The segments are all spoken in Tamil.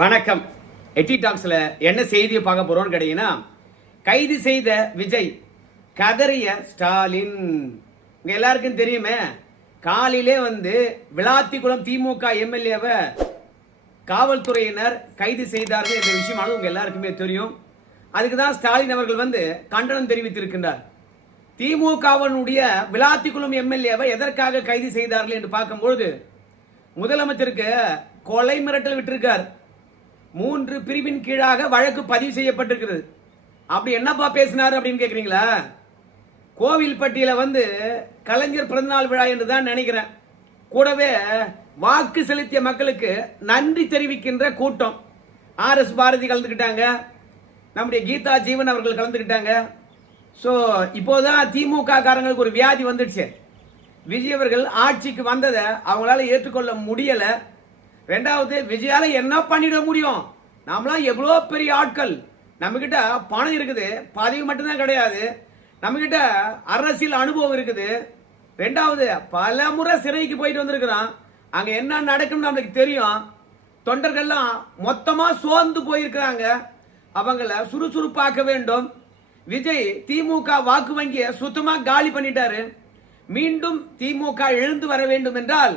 வணக்கம். எட்டி டாக்ஸ்ல என்ன செய்தியை பார்க்க போறோம்னு கேட்டீங்கன்னா, கைது செய்த விஜய், கதறிய ஸ்டாலின். உங்க எல்லாருக்கும் தெரியுமே, காலையிலே விளாத்திக்குளம் திமுக எம்எல்ஏவை காவல்துறையினர் கைது செய்தார்கள் என்ற விஷயமானது உங்க எல்லாருக்குமே தெரியும். அதுக்கு தான் ஸ்டாலின் அவர்கள் கண்டனம் தெரிவித்திருக்கின்றார். திமுகவினுடைய விளாத்திக்குளம் எம்எல்ஏவை எதற்காக கைது செய்தார்கள் என்று பார்க்கும்பொழுது, முதலமைச்சருக்கு கொலை மிரட்டல் விட்டிருக்கார். 3 பிரிவின் கீழாக வழக்கு பதிவு செய்யப்பட்டிருக்கிறது. அப்படி என்னப்பா பேசினார் அப்படின்னு கேட்குறீங்களா? கோவில்பட்டியில கலைஞர் பிறந்தநாள் விழா என்று தான் நினைக்கிறேன். கூடவே வாக்கு செலுத்திய மக்களுக்கு நன்றி தெரிவிக்கின்ற கூட்டம். RS பாரதி கலந்துக்கிட்டாங்க, நம்முடைய கீதா ஜீவன் அவர்கள் கலந்துக்கிட்டாங்க. ஸோ இப்போதான் திமுக காரங்களுக்கு ஒரு வியாதி வந்துடுச்சு. விஜய் அவர்கள் ஆட்சிக்கு வந்ததை அவங்களால ஏற்றுக்கொள்ள முடியலை. ரெண்டாவது, விஜயால என்ன பண்ணிட முடியும்? நாமளாம் எவ்வளோ பெரிய ஆட்கள், நம்ம கிட்ட பணம் இருக்குது, பதவி மட்டும்தான் கிடையாது, நம்ம கிட்ட அரசியல் அனுபவம் இருக்குது. ரெண்டாவது, பல முறை சிறைக்கு போயிட்டு வந்திருக்கிறோம். அங்க என்ன நடக்கும்னு நம்மளுக்கு தெரியும். தொண்டர்கள்லாம் மொத்தமா சோர்ந்து போயிருக்கிறாங்க. அவங்கள சுறுசுறுப்பாக்க வேண்டும். விஜய் திமுக வாக்கு வங்கியை சுத்தமா காலி பண்ணிட்டாரு. மீண்டும் திமுக எழுந்து வர வேண்டும் என்றால்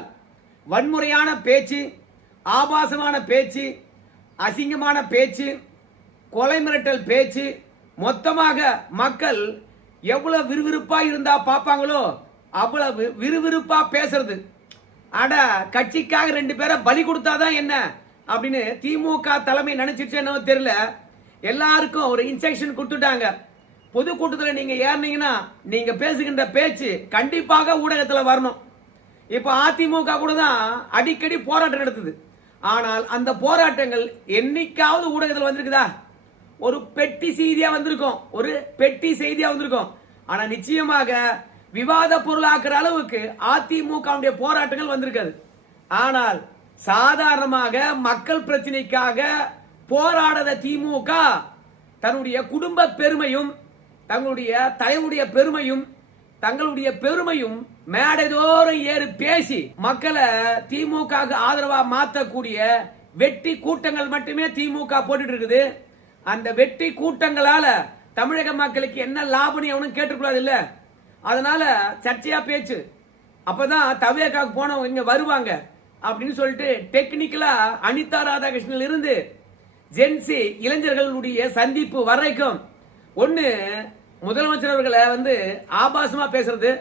வன்முறையான பேச்சு, ஆபாசமான பேச்சு, அசிங்கமான பேச்சு, கொலை மிரட்டல் பேச்சு, மொத்தமாக மக்கள் எவ்வளவு விறுவிறுப்பா இருந்தா பார்ப்பாங்களோ அவ்வளவு விறுவிறுப்பா பேசுறது. அட, கட்சிக்காக 2 பேரை பலி கொடுத்தாதான் என்ன அப்படின்னு திமுக தலைமை நினைச்சிருச்சு என்னவோ தெரியல. எல்லாருக்கும் ஒரு இன்ஸ்ட்ரக்ஷன் கொடுத்துட்டாங்க. பொதுக்கூட்டத்தில் நீங்க ஏறினீங்கன்னா நீங்க பேசுகின்ற பேச்சு கண்டிப்பாக ஊடகத்தில் வரணும். இப்ப அதிமுக கூட தான் அடிக்கடி போராட்டம் நடத்துது. ஆனால் அந்த போராட்டங்கள் என்னைக்காவது ஊடகத்தில் வந்திருக்குதா? ஒரு பெட்டி செய்தியா வந்திருக்கும். ஆனா நிச்சயமாக விவாத பொருளாக்குற அளவுக்கு அதிமுக போராட்டங்கள் வந்திருக்காது. ஆனால் சாதாரணமாக மக்கள் பிரச்சனைக்காக போராடாத திமுக தன்னுடைய குடும்ப பெருமையும், தங்களுடைய தலைவருடைய பெருமையும், தங்களுடைய பெருமையும் மேடைதோறும் ஏறி பேசி மக்களை திமுக ஆதரவா மாற்றக்கூடிய வெட்டி கூட்டங்கள் மட்டுமே திமுக போட்டுட்டு இருக்குது. அந்த வெட்டி கூட்டங்களால தமிழக மக்களுக்கு என்ன லாபம் அவனும் கேட்டுக்கூடாது இல்ல. அதனால சர்ச்சையா பேச்சு. அப்பதான் தவேக்காக்கு போனவங்க இங்க வருவாங்க அப்படின்னு சொல்லிட்டு டெக்னிக்கலா அனிதா ராதாகிருஷ்ணன் இருந்து ஜென்சி இளைஞர்களுடைய சந்திப்பு வரைக்கும் ஒன்னு முதலமைச்சர் அவர்களை ஆபாசமா பேசுறது,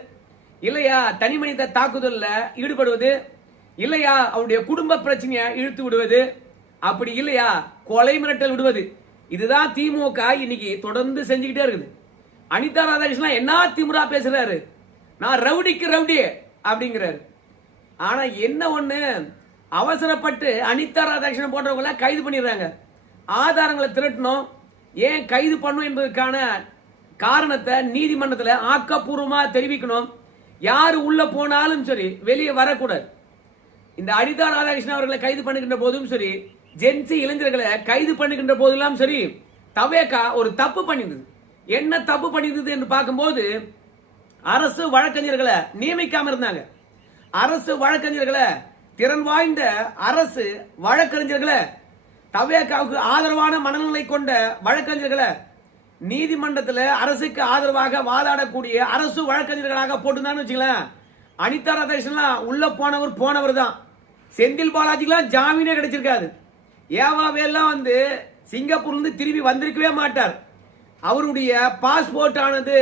இல்லையா தனி மனித தாக்குதல்ல ஈடுபடுவது, இல்லையா அவருடைய குடும்ப பிரச்சனையை இழுத்து விடுவது, அப்படி இல்லையா கொலை மிரட்டல் விடுவது. இதுதான் திமுக இன்னைக்கு தொடர்ந்து செஞ்சுக்கிட்டே இருக்குது. அனிதா ராதாகிருஷ்ணன் என்ன திமுறா பேசுறாரு, நான் ரவுடிக்கு ரவுடி அப்படிங்கிறாரு. ஆனா என்ன ஒண்ணு, அவசரப்பட்டு அனிதா ராதாகிருஷ்ணன் போன்றவங்களை கைது பண்ணிடுறாங்க. ஆதாரங்களை திரட்டணும், ஏன் கைது பண்ணும் என்பதற்கான காரணத்தை நீதிமன்றத்தில் ஆக்கப்பூர்வமா தெரிவிக்கணும். யாரு உள்ள போனாலும் சரி வெளியே வரக்கூடாது. இந்த அனிதா ராதாகிருஷ்ணன் அவர்களை கைது பண்ணுகின்ற போதும் சரி, ஜென்சி இளைஞர்களை கைது பண்ணுகின்ற போதெல்லாம் சரி, தவேகா ஒரு தப்பு பண்ணிருந்தது. என்ன தப்பு பண்ணிருந்தது என்று பார்க்கும்போது, அரசு வழக்கறிஞர்களை நியமிக்காம இருந்தாங்க. அரசு வழக்கறிஞர்களை, திறன் வாய்ந்த அரசு வழக்கறிஞர்களை, தவேகாவுக்கு ஆதரவான மனநிலை கொண்ட வழக்கறிஞர்களை நீதிமன்றத்தில் அரசுக்கு ஆதரவாக வாதாடக்கூடிய அரசு வழக்கறிஞர்களாக போட்டுருந்தான்னு வச்சுக்கலாம். அனிதா ராதாகிருஷ்ணன் உள்ள போனவர் தான். செந்தில் பாலாஜிக்கெல்லாம் ஜாமீனே கிடைச்சிருக்காது. ஏவாவேலாம் சிங்கப்பூர்ல திரும்பி வந்திருக்கவே மாட்டார். அவருடைய பாஸ்போர்ட் ஆனது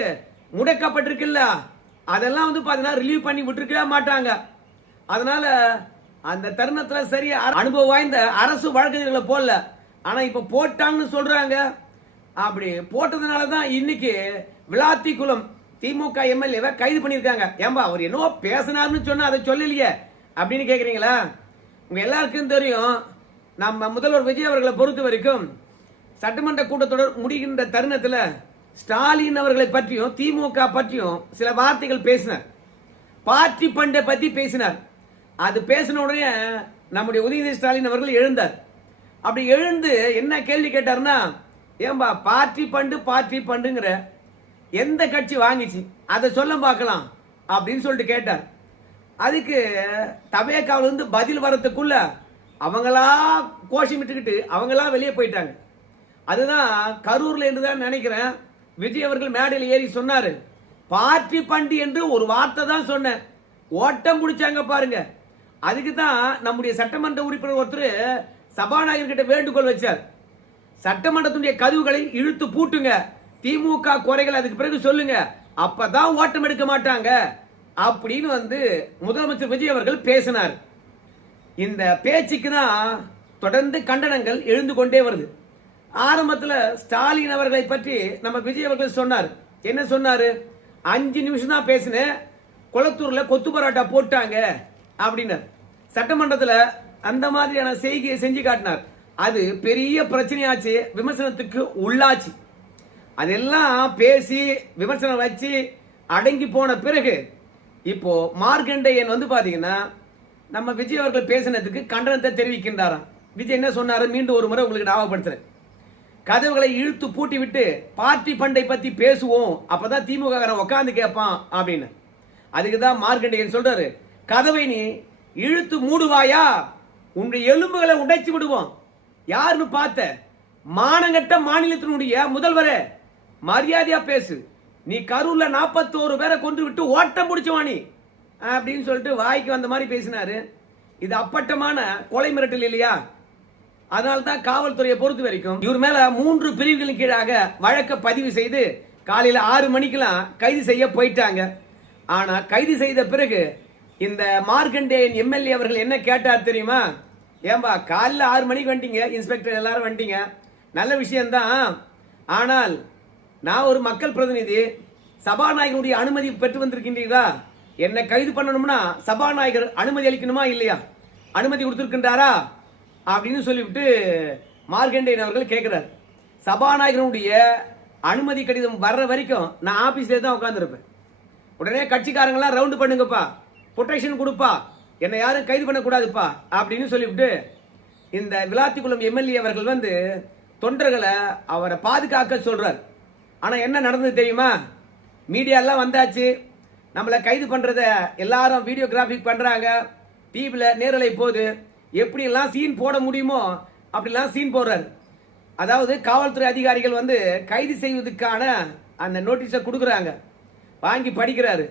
முடக்கப்பட்டிருக்குல்ல, அதெல்லாம் பாத்தீங்கன்னா ரிலீவ் பண்ணி விட்டுருக்கவே மாட்டாங்க. அதனால அந்த தருணத்தில் சரியா அனுபவம் வாய்ந்த அரசு வழக்கறிஞர்களை போடல. ஆனா இப்ப போட்டாங்கன்னு சொல்றாங்க. அப்படி போட்டதுனாலதான் இன்னைக்கு விளாத்திக்குளம் திமுக எம்எல்ஏவை கைது பண்ணிருக்காங்க. ஏம்பா அவர் என்னவோ பேசினார்னு சொன்னா அதை சொல்லலையே அப்படின்னு கேக்குறீங்களா? உங்க எல்லாருக்கும் தெரியும், நம்ம முதல்வர் விஜய் அவர்களை பொறுத்த வரைக்கும் சட்டமன்ற கூட்டத்தொடர் முடிகின்ற தருணத்தில் ஸ்டாலின் அவர்களை பற்றியும் திமுக பற்றியும் சில வார்த்தைகள் பேசினார். பார்ட்டி பண்டை பத்தி பேசினார். அது பேசின உடனே நம்முடைய உதயநிதி ஸ்டாலின் அவர்கள் எழுந்தார். அப்படி எழுந்து என்ன கேள்வி கேட்டார்னா, ஏன்பா பார்ட்டி பண்டுங்கிற எந்த கட்சி வாங்கிச்சு அதை சொல்ல பார்க்கலாம் அப்படின்னு சொல்லிட்டு கேட்டார். அதுக்கு தவேகாவிலிருந்து பதில் வரத்துக்குள்ள அவங்களா கோஷமிட்டுக்கிட்டு அவங்களா வெளியே போயிட்டாங்க. அதுதான் கரூர்ல என்று தான் நினைக்கிறேன் விஜய் அவர்கள் மேடையில் ஏறி சொன்னாரு, பார்ட்டி பண்டி என்று ஒரு வார்த்தை தான் சொன்னேன், ஓட்டம் பிடிச்சாங்க பாருங்க. அதுக்கு தான் நம்முடைய சட்டமன்ற உறுப்பினர் ஒருத்தர் சபாநாயகர் கிட்ட வேண்டுகோள் வச்சார், சட்டமன்றத்துடைய கதவுகளை இழுத்து பூட்டுங்க, திமுக குறைகள் அதுக்கு பிறகு சொல்லுங்க, அப்பதான் ஓட்டம் எடுக்க மாட்டாங்க அப்படின்னு முதலமைச்சர் விஜய் அவர்கள் பேசினார். இந்த பேச்சுக்கு தான் தொடர்ந்து கண்டனங்கள் எழுந்து கொண்டே வருது. ஆரம்பத்தில் ஸ்டாலின் அவர்களை பற்றி நம்ம விஜய் அவர்கள் சொன்னார். என்ன சொன்னாரு? 5 நிமிஷம் தான் பேசினேன், குளத்தூர்ல கொத்து பரோட்டா போட்டாங்க அப்படின்னார். சட்டமன்றத்தில் அந்த மாதிரியான செய்தியை செஞ்சு காட்டினார். அது பெரிய பிரச்சனையாச்சு, விமர்சனத்துக்கு உள்ளாச்சு. அதெல்லாம் பேசி விமர்சனம் வச்சு அடங்கி போன பிறகு இப்போ மார்க்கண்டேயன் பாத்தீங்கன்னா நம்ம விஜய் அவர்கள் பேசினதுக்கு கண்டனத்தை தெரிவிக்கின்றாராம். விஜய் என்ன சொன்னாரு? மீண்டும் ஒரு முறை உங்களுக்கு ஞாபகப்படுத்துறேன். கதவுகளை இழுத்து பூட்டி விட்டு பார்ட்டி பண்டை பத்தி பேசுவோம், அப்பதான் திமுக உட்கார்ந்து கேட்பான் அப்படின்னு. அதுக்கு தான் மார்க்கண்டேயன் சொல்றாரு, கதவை நீ இழுத்து மூடுவாயா, உன்னுடைய எலும்புகளை உடைச்சு விடுவோம். யாருன்னு பார்த்த? மானங்கட்ட மாநிலத்தினுடைய முதல்வரே, மரியாதையா பேசு. நீ கரூர்ல 41 பேரை கொன்று விட்டு ஓட்டம் பிடிச்சவானி அப்படின்னு சொல்லிட்டு வாய்க்கு வந்த மாதிரி பேசினாரு. இது அப்பட்டமான கொலை மிரட்டல் இல்லையா? அதனால தான் காவல்துறையை பொறுத்த வரைக்கும் இவர் மேல 3 பிரிவுகளின் கீழாக வழக்க பதிவு செய்து காலையில 6 மணிக்கெல்லாம் கைது செய்ய போயிட்டாங்க. ஆனா கைது செய்த பிறகு இந்த மார்க்கண்டேயன் எம்எல்ஏ அவர்கள் என்ன கேட்டார் தெரியுமா? ஏன்பா காலைல 6 மணிக்கு வந்துட்டீங்க, இன்ஸ்பெக்டர் எல்லாரும் வந்துட்டீங்க, நல்ல விஷயம்தான். ஆனால் நான் ஒரு மக்கள் பிரதிநிதி, சபாநாயகருடைய அனுமதி பெற்று வந்திருக்கின்றீர்களா? என்னை கைது பண்ணணும்னா சபாநாயகர் அனுமதி அளிக்கணுமா இல்லையா? அனுமதி கொடுத்திருக்கின்றாரா அப்படின்னு சொல்லிவிட்டு மார்க்கண்டேயன் அவர்கள் கேட்கிறார். சபாநாயகருடைய அனுமதி கடிதம் வர்ற வரைக்கும் நான் ஆபீஸ்ல தான் உட்கார்ந்துருப்பேன். உடனே கட்சிக்காரங்களாம் ரவுண்டு பண்ணுங்கப்பா, ப்ரொடெக்ஷன் கொடுப்பா, என்னை யாரும் கைது பண்ணக்கூடாதுப்பா அப்படின்னு சொல்லிவிட்டு இந்த விளாத்திக்குளம் எம்எல்ஏ அவர்கள் தொண்டர்களை அவரை பாதுகாக்க சொல்றார். ஆனா என்ன நடந்தது தெரியுமா? மீடியா எல்லாம் வந்தாச்சு, நம்மளை கைது பண்றத எல்லாரும் வீடியோகிராபிக் பண்றாங்க, டிவில நேரலை போகுது, எப்படி எல்லாம் சீன் போட முடியுமோ அப்படிலாம் சீன் போடுறாரு. அதாவது காவல்துறை அதிகாரிகள் கைது செய்வதற்கான அந்த நோட்டீஸை கொடுக்குறாங்க, வாங்கி படிக்கிறாரு,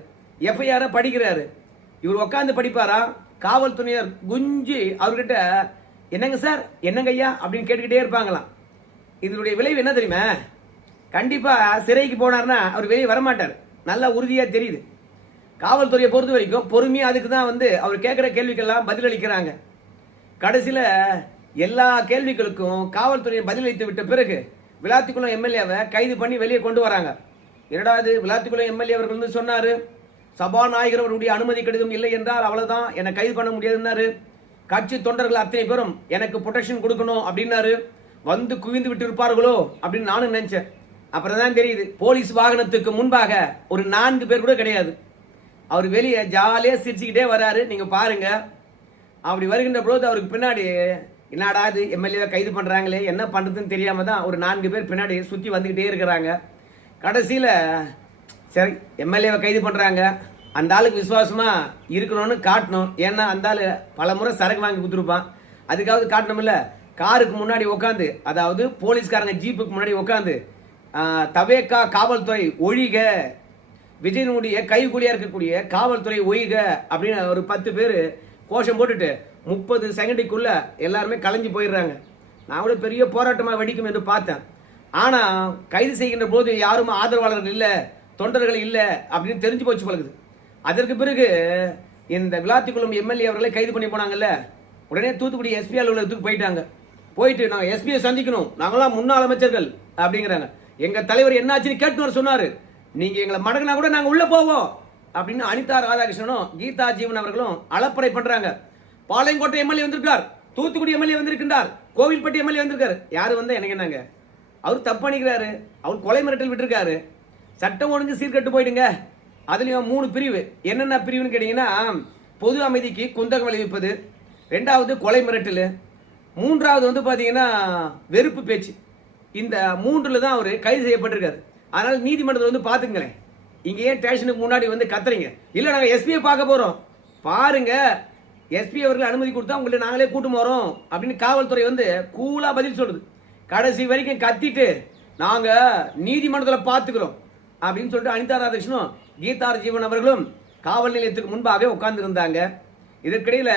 எஃப்ஐஆரை படிக்கிறாரு. இவர் உட்காந்து படிப்பாரா? காவல்துறையினர் குஞ்சு அவர்கிட்ட என்னங்க சார், என்னங்க ஐயா அப்படின்னு கேட்டுக்கிட்டே இருப்பாங்களாம். இதனுடைய விளைவு என்ன தெரியுமா? கண்டிப்பா சிறைக்கு போனார்னா அவர் வெளியே வரமாட்டார், நல்லா உறுதியா தெரியுது. காவல்துறையை பொறுத்த வரைக்கும் பொறுமையா அதுக்கு தான் அவர் கேட்கிற கேள்விக்கெல்லாம் பதிலளிக்கிறாங்க. கடைசியில எல்லா கேள்விகளுக்கும் காவல்துறையை பதிலளித்து விட்ட பிறகு விளாத்திக்குளம் எம்எல்ஏவை கைது பண்ணி வெளியே கொண்டு வராங்க. இரண்டாவது விளாத்திக்குளம் எம்எல்ஏ அவர்கள் சொன்னாரு, சபாநாயகர் அவருடைய அனுமதி கடிதம் இல்லை என்றால் அவ்வளவுதான், என்னை கைது பண்ண முடியாதுன்னாரு. கட்சி தொண்டர்கள் அத்தனை பேரும் எனக்கு ப்ரொடெக்ஷன் கொடுக்கணும் அப்படின்னாரு. குவிந்து விட்டு இருப்பார்களோ அப்படின்னு நானும் நினைச்சேன். அப்புறம் தான் தெரியுது, போலீஸ் வாகனத்துக்கு முன்பாக ஒரு 4 பேர் கூட கிடையாது. அவர் வெளியே ஜாலியா சிரிச்சுக்கிட்டே வராரு, நீங்க பாருங்க. அப்படி வருகின்ற பொழுது அவருக்கு பின்னாடி என்னடா இது எம்எல்ஏவை கைது பண்றாங்களே, என்ன பண்றதுன்னு தெரியாம தான் ஒரு 4 பேர் பின்னாடி சுத்தி வந்துகிட்டே இருக்கிறாங்க. கடைசியில சரி எம்எல்ஏவை கைது பண்றாங்க, அந்த ஆளுக்கு விசுவாசமா இருக்கணும்னு காட்டணும். ஏன்னா அந்த ஆளு பல முறை சரக்கு வாங்கி கொடுத்துருப்பான், அதுக்காவது காட்டணும்ல. காருக்கு முன்னாடி உட்காந்து, அதாவது போலீஸ்காரங்க ஜீப்புக்கு முன்னாடி உட்காந்து தவேக்கா காவல்துறை ஒழிக, விஜயனுடைய கைகூலியா இருக்கக்கூடிய காவல்துறை ஒழிக அப்படின்னு ஒரு 10 பேர் கோஷம் போட்டுட்டு 30 செகண்டுக்குள்ள எல்லாருமே கலைஞ்சு போயிடுறாங்க. நான் கூட பெரிய போராட்டமா வெடிக்கும் என்று பார்த்தேன். ஆனா கைது செய்கின்ற போது யாரும் ஆதரவாளர்கள் இல்ல, தொண்டர்கள் இல்ல அப்படின்னு தெரிஞ்சு போச்சு பழகுது. அதற்கு பிறகு இந்த விளாத்திக்குளம் எம்எல்ஏ அவர்களை கைது பண்ணி போனாங்கல்ல, உடனே தூத்துக்குடி எஸ்பி அலுவலகத்துக்கு போயிட்டாங்க. போயிட்டு நாங்கள் எஸ்பியை சந்திக்கணும், நாங்களாம் முன்னாள் அமைச்சர்கள் அப்படிங்கிறாங்க. எங்க தலைவர் என்னாச்சுன்னு கேட்டு வர சொன்னாரு, நீங்க எங்களை மடங்கினா கூட நாங்க உள்ள போவோம் அப்படின்னு அனிதா ராதாகிருஷ்ணனும் கீதா ஜீவன் அவர்களும் அலப்பறை பண்றாங்க. பாளையங்கோட்டை எம்எல்ஏ வந்திருக்கார், தூத்துக்குடி எம்எல்ஏ வந்திருக்கின்றார், கோவில்பட்டி எம்எல்ஏ வந்திருக்காரு. யாரு எனக்கு என்னங்க, அவர் தப்பு பண்ணிக்கிறாரு, அவர் கொலை மிரட்டல் விட்டுருக்காரு. சட்டம் ஒழுங்கு சீர்கட்டு போயிடுங்க. அதுலயும் 3 பிரிவு. என்னென்ன பிரிவுன்னு கேட்டீங்கன்னா, பொது அமைதிக்கு குந்தகம் விளைவிப்பது, 2வது கொலை மிரட்டல், 3வது பாத்தீங்கன்னா வெறுப்பு பேச்சு. இந்த 3ல தான் அவர் கைது செய்யப்பட்டிருக்காரு. அதனால நீதிமன்றத்தில் பாத்துங்களேன், இங்க ஏன் ஸ்டேஷனுக்கு முன்னாடி கத்துறீங்க? இல்ல நாங்க எஸ்பியை பார்க்க போறோம், பாருங்க எஸ்பி அவர்கள் அனுமதி கொடுத்தா உங்களை நாங்களே கூட்டும் வரோம் அப்படின்னு காவல்துறை வந்து கூலா பதில் சொல்லுது. கடைசி வரைக்கும் கத்திட்டு நாங்க நீதிமன்றத்தில் பார்த்துக்கிறோம் அப்படின்னு சொல்லிட்டு அனிதா ராதாகிருஷ்ணனும் கீதா ஜீவன் அவர்களும் காவல் நிலையத்துக்கு முன்பாகவே உட்கார்ந்து இருந்தாங்க. இதற்கிடையில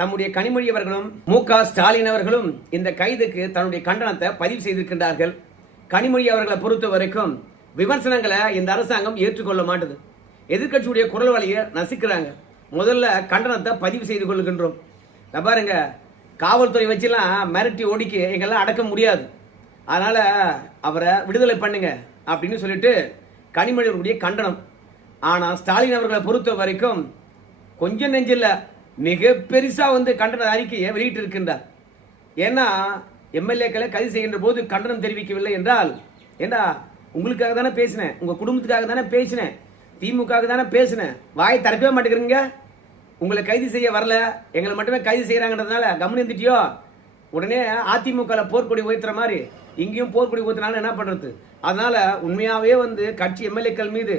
நம்முடைய கனிமொழி அவர்களும் மு.க. ஸ்டாலின் அவர்களும் இந்த கைதுக்கு தன்னுடைய கண்டனத்தை பதிவு செய்திருக்கின்றார்கள். கனிமொழி அவர்களை பொறுத்த வரைக்கும் விமர்சனங்களை இந்த அரசாங்கம் ஏற்றுக்கொள்ள மாட்டுது. எதிர்கட்சியுடைய குரல் வழியை நசிக்கிறாங்க. முதல்ல கண்டனத்தை பதிவு செய்து கொள்கின்றோம். பாருங்க, காவல்துறை வச்சுலாம் மிரட்டி ஓடிக்கு எங்கெல்லாம் அடக்க முடியாது, அதனால அவரை விடுதலை பண்ணுங்க அப்படின்னு சொல்லிட்டு கனிமொழி அவர்களுடைய கண்டனம். ஆனா ஸ்டாலின் அவர்களை பொறுத்த வரைக்கும் கொஞ்சம் நெஞ்சில்ல மிக பெருசா வந்து கண்டன அறிக்கையை வெளியிட்டு இருக்கின்றார். ஏன்னா எம்எல்ஏக்களை கைது செய்கின்ற போது கண்டனம் தெரிவிக்கவில்லை என்றால், ஏண்டா உங்களுக்காக தானே பேசினேன், உங்க குடும்பத்துக்காக தானே பேசினேன், திமுக தானே பேசினேன், வாயை திறக்கவே மாட்டேங்கிறீங்க, உங்களை கைது செய்ய வரல, எங்களை மட்டுமே கைது செய்யறாங்கன்றதுனால கவனம் இருந்துட்டியோ, உடனே அதிமுக போர்க்கொடி உயர்த்துற மாதிரி இங்கேயும் போர்க்கொடி உயர்த்தினாலும் என்ன பண்றது? அதனால உண்மையாவே வந்து கட்சி எம்எல்ஏக்கள் மீது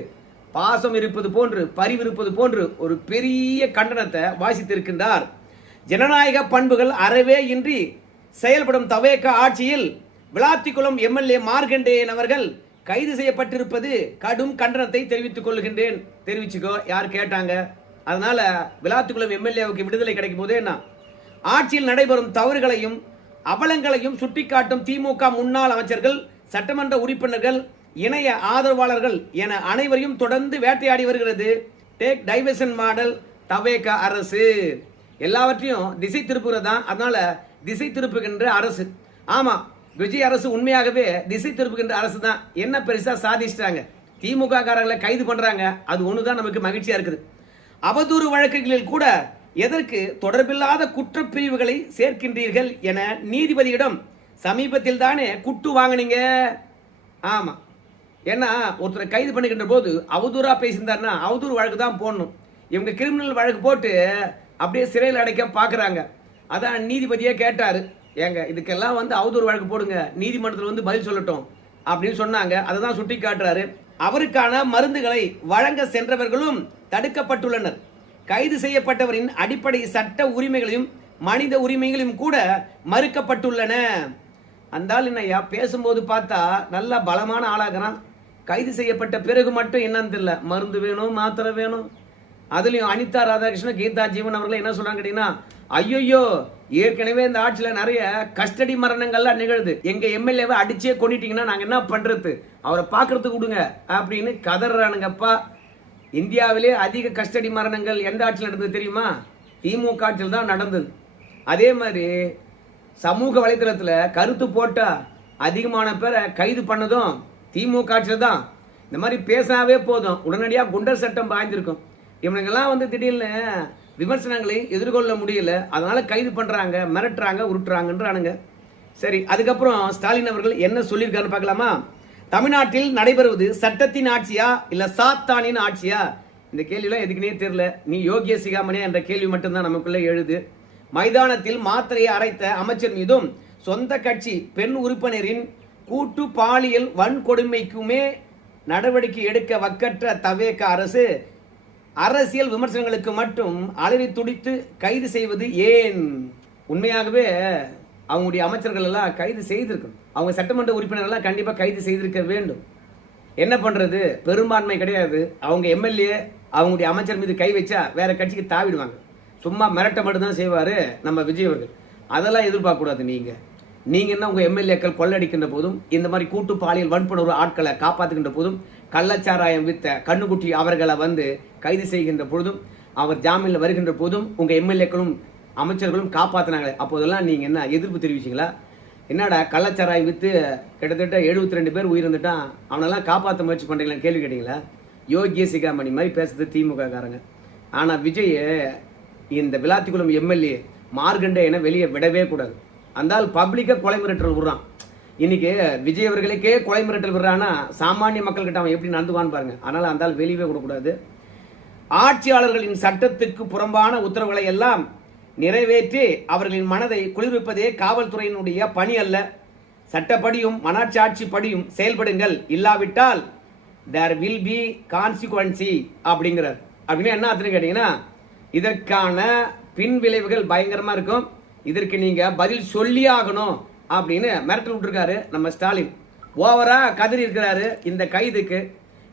பாசம் இருப்பது போன்று பரிவு இருப்பது போன்று ஒரு பெரிய கண்டனத்தை வாசித்திருக்கின்றார். ஜனநாயக பண்புகள் அறவே இன்றி செயல்படும் தவேக ஆட்சியில் விளாத்திக்குளம் எம்எல்ஏ மார்கண்டேயன் அவர்கள் கைது செய்யப்பட்டிருப்பது கடும் கண்டனத்தை தெரிவித்துக் கொள்கின்றேன். தெரிவிச்சுக்கோ, யார் கேட்டாங்க? அதனால விளாத்திக்குளம் எம்எல்ஏவுக்கு விடுதலை கிடைக்கும் போதே என்ன, ஆட்சியில் நடைபெறும் தவறுகளையும் அவலங்களையும் சுட்டிக்காட்டும் திமுக முன்னாள் அமைச்சர்கள், சட்டமன்ற உறுப்பினர்கள், இணைய ஆதரவாளர்கள் என அனைவரையும் தொடர்ந்து வேட்டையாடி வருகிறது டேக் டைவர்ஷன் மாடல் தவேக அரசு. எல்லாவற்றையும் திசை திருப்புகிறது தான். அதனால திசை திருப்புகின்ற அரசு. ஆமா, விஜய் அரசு உண்மையாகவே திசை திருப்புகின்ற அரசு தான். என்ன பெருசா சாதிச்சிட்டாங்க, திமுக காரர்களை கைது பண்றாங்க, அது ஒண்ணுதான் நமக்கு மகிழ்ச்சியா இருக்குது. அவதூறு வழக்குகளில் கூட எதற்கு தொடர்பில்லாத குற்றப்பிரிவுகளை சேர்க்கின்றீர்கள் என நீதிபதியிடம் சமீபத்தில் தானே குட்டு வாங்கினீங்க. ஆமா, ஏன்னா ஒருத்தரை கைது பண்ணிக்கின்ற போது அவதூறா பேசியிருந்தாருன்னா அவதூறு வழக்கு தான் போடணும். இவங்க கிரிமினல் வழக்கு போட்டு அப்படியே சிறையில் அடைக்க பாக்குறாங்க. அதான் நீதிபதியே கேட்டாரு, ஏங்க இதுக்கெல்லாம் வந்து அவதூறு வழக்கு போடுங்க, நீதிமன்றத்தில் வந்து பதில் சொல்லட்டும் அப்படின்னு சொன்னாங்க. அதை தான் சுட்டி காட்டுறாரு. அவருக்கான மருந்துகளை வழங்க சென்றவர்களும் தடுக்கப்பட்டுள்ளனர். கைது செய்யப்பட்டவரின் அடிப்படை சட்ட உரிமைகளையும் மனித உரிமைகளையும் கூட மறுக்கப்பட்டுள்ளன. அந்தால் என்னையா பேசும்போது பார்த்தா நல்லா பலமான ஆளாகிறான். கைது செய்யப்பட்ட பிறகு மட்டும் என்னன்னு தெரியல, மருந்து வேணும், மாத்திரை வேணும். அதுலயும் அனிதா ராதாகிருஷ்ணன், கீதா ஜீவன் அவர்கள் என்ன சொல்றாங்க கேட்டீங்கன்னா, ஐயோ ஏற்கனவே இந்த ஆட்சியில நிறைய கஸ்டடி மரணங்கள்லாம் நிகழுது, எங்க எம்எல்ஏவை அடிச்சே கொண்டுட்டீங்கன்னா நாங்க என்ன பண்றது, அவரை பாக்குறதுக்கு விடுங்க அப்படின்னு கதறானுங்கப்பா. இந்தியாவிலே அதிக கஸ்டடி மரணங்கள் எந்த ஆட்சியில் நடந்தது தெரியுமா? திமுக ஆட்சியில் தான் நடந்தது. அதே மாதிரி சமூக வலைதளத்தில் கருத்து போட்டா அதிகமான பேரை கைது பண்ணதும் திமுக ஆட்சியில் தான். இந்த மாதிரி பேசாவே போதும் உடனடியாக குண்டர் சட்டம் பாய்ந்திருக்கும். இவனுங்கெல்லாம் வந்து திடீர்னு விமர்சனங்களை எதிர்கொள்ள முடியல, அதனால கைது பண்றாங்க, மிரட்டுறாங்க, உருட்டுறாங்கன்றானுங்க. சரி, அதுக்கப்புறம் ஸ்டாலின் அவர்கள் என்ன சொல்லியிருக்காரு பார்க்கலாமா? தமிழ்நாட்டில் நடைபெறுவது சட்டத்தின் ஆட்சியா இல்ல சாத்தானின் ஆட்சியா? இந்த கேள்வியெல்லாம் எதுக்குன்னே தெரியல. நீ யோகிய சிகாமணியா என்ற கேள்வி மட்டும்தான் நமக்குள்ள எழுது. மைதானத்தில் மாத்திரையை அரைத்த அமைச்சர் மீதும் சொந்த கட்சி பெண் உறுப்பினரின் கூட்டு பாலியல் வன்கொடுமைக்குமே நடவடிக்கை எடுக்க வக்கற்ற தவேக அரசு அரசியல் விமர்சனங்களுக்கு மட்டும் அலறி துடித்து கைது செய்வது ஏன்? உண்மையாகவே அவங்களுடைய அமைச்சர்கள் எல்லாம் கைது செய்திருக்கணும். அவங்க சட்டமன்ற உறுப்பினர்கள் எல்லாம் கண்டிப்பா கைது செய்திருக்க வேண்டும். என்ன பண்றது, பெரும்பான்மை கிடையாது. அவங்க எம்எல்ஏ அவங்களுடைய அமைச்சர் மீது கை வச்சா வேற கட்சிக்கு தாவிடுவாங்க. சும்மா மிரட்ட மட்டும் தான் செய்வாரு நம்ம விஜய் அவர்கள். அதெல்லாம் எதிர்பார்க்க கூடாது. நீங்க என்ன உங்க எம்எல்ஏக்கள் கொள்ளடிக்கின்ற போதும், இந்த மாதிரி கூட்டு பாலியல் வன்புணர்வு ஆட்களை காப்பாற்றுகின்ற போதும், கள்ளச்சாராயம் வித்த கண்ணுக்குட்டி அவர்களை வந்து கைது செய்கின்ற பொழுதும், அவர் ஜாமீன்ல வருகின்ற போதும் உங்க எம்எல்ஏக்களும் அமைச்சர்களும் காப்பாத்தினாங்களே, அப்போதெல்லாம் நீங்க என்ன எதிர்ப்பு தெரிவிச்சீங்களா? என்னடா கள்ளச்சாராயம் வித்து கிட்டத்தட்ட 72 பேர் உயிரிழந்துட்டான், அவனெல்லாம் காப்பாற்ற முயற்சி பண்றீங்களா கேள்வி கேட்டீங்களா? யோகிய சிகாமணி மாதிரி பேசுறது திமுக காரங்க. ஆனா விஜய் இந்த விளாத்திக்குளம் எம்எல்ஏ மார்கண்டேயனை வெளியே விடவே கூடாது. அந்தால் பப்ளிக்கா கொலை மிரட்டல் விடுறான். இன்னைக்கு விஜய் அவர்களுக்கே கொலை மிரட்டல் விடுறான்னா சாமானிய மக்கள் கிட்ட அவன் எப்படி நடந்துவான்னு பாருங்க. அதனால அந்தால் வெளியவே விடக்கூடாது. ஆட்சியாளர்களின் சட்டத்துக்கு புறம்பான உத்தரவுகளை எல்லாம் நிறைவேற்றி அவர்களின் மனதை குளிர்விப்பதே காவல்துறையினுடைய பணி அல்ல. சட்டப்படியும் மனச்சாட்சி படியும் செயல்படுங்கள், இல்லாவிட்டால் தேர் வில் பி கான்சிக்வன்சி அப்படிங்கிறார். அப்படின்னு என்ன அர்த்தம் கேட்டீங்கன்னா, இதற்கான பின் விளைவுகள் பயங்கரமா இருக்கும். இதற்கு நீங்க பதில் சொல்லி ஆகணும் அப்படின்னு மிரட்டல் விட்டுருக்காரு நம்ம ஸ்டாலின். ஓவரா கதறி இருக்கிறாரு. இந்த கைதுக்கு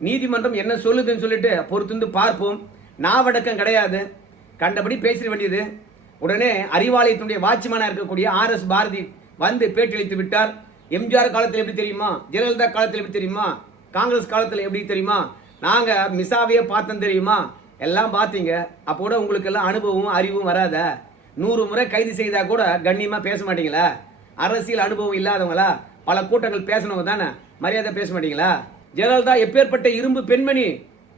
நீதிமன்றம் என்ன சொல்லுதுன்னு சொல்லிட்டு பொறுத்து பார்ப்போம். நாவடக்கம் கிடையாது, கண்டபடி பேசிட வேண்டியது. உடனே அறிவாலயத்தினுடைய வாட்ச்மேனா இருக்கக்கூடிய RS பாரதி வந்து பேட்டியளித்து விட்டார். எம்ஜிஆர் காலத்தில் எப்படி தெரியுமா, ஜெயலலிதா காலத்தில் எப்படி தெரியுமா, காங்கிரஸ் காலத்தில் எப்படி தெரியுமா, நாங்க மிசாவையே பார்த்தோம் தெரியுமா, எல்லாம் பார்த்தீங்க. அப்போட உங்களுக்கு எல்லாம் அனுபவமும் அறிவும் வராத. 100 முறை கைது செய்தா கூட கண்ணியமா பேச மாட்டீங்களா? அரசியல் அனுபவம் இல்லாதவங்களா? பல கூட்டங்கள் பேசணவங்க தானே, மரியாதை பேச மாட்டீங்களா? ஜெயலலிதா எப்பேற்பட்ட இரும்பு பெண்மணி,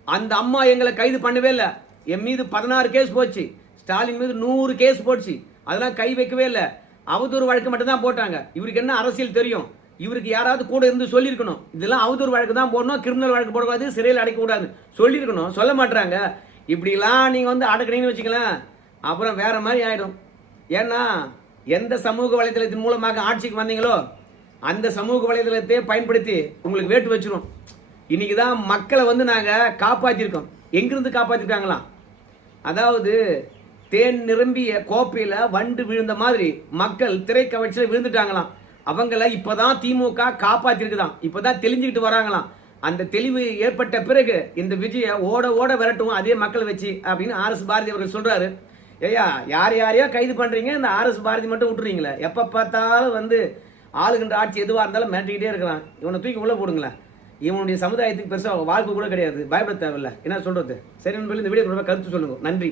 அந்த அம்மா எங்களை கைது பண்ணவே இல்லை. என் மீது 16 கேஸ் போச்சு, ஸ்டாலின் மீது 100 கேஸ் போச்சு, அதெல்லாம் கை வைக்கவே இல்லை. அவதூறு வழக்கு மட்டும் தான் போட்டாங்க. இவருக்கு என்ன அரசியல் தெரியும்? இவருக்கு யாராவது கூட இருந்து சொல்லியிருக்கணும், இதெல்லாம் அவதூறு வழக்கு தான் போடணும், கிரிமினல் வழக்கு போடக்கூடாது, சிறையில் அடைக்கக்கூடாது சொல்லியிருக்கணும். சொல்ல மாட்டாங்க. இப்படிலாம் நீங்க வந்து அடக்கணும்னு வச்சுக்கலாம், அப்புறம் வேற மாதிரி ஆயிடும். ஏன்னா எந்த சமூக வலைதளத்தின் மூலமாக ஆட்சிக்கு வந்தீங்களோ அந்த சமூக வலைதளத்தை பயன்படுத்தி உங்களுக்கு வேட்டு வச்சிரும். இன்னைக்கு தான் மக்களை வந்து நாங்க காப்பாற்றிருக்கோம். எங்கிருந்து காப்பாற்றிருக்காங்களாம்? அதாவது தேன் நிரம்பிய கோப்பையில வண்டு விழுந்த மாதிரி மக்கள் திரை கவர்ச்சியில விழுந்துட்டாங்களாம். அவங்கள இப்பதான் திமுக காப்பாத்திருக்குதான், இப்பதான் தெளிஞ்சுக்கிட்டு வராங்களாம். அந்த தெளிவு ஏற்பட்ட பிறகு இந்த விஜய ஓட ஓட விரட்டும் அதே மக்களை வச்சு அப்படின்னு RS பாரதி அவர்கள் சொல்றாரு. ஏயா யார் யாரையோ கைது பண்றீங்க, இந்த RS பாரதி மட்டும் விட்டுறீங்களே? எப்ப பார்த்தாலும் வந்து ஆளுகின்ற ஆட்சி எதுவா இருந்தாலும் மிரட்டிக்கிட்டே இருக்கிறான். இவனை தூக்கி உள்ள போடுங்களேன். இவனுடைய சமுதாயத்துக்கு பெருசா வாழ்க்கை கூட கிடையாது, பயப்பட தேவையில்லை. என்ன சொல்றது? சரி நண்பர்களே, இந்த வீடியோ கருத்து சொல்லுங்க. நன்றி.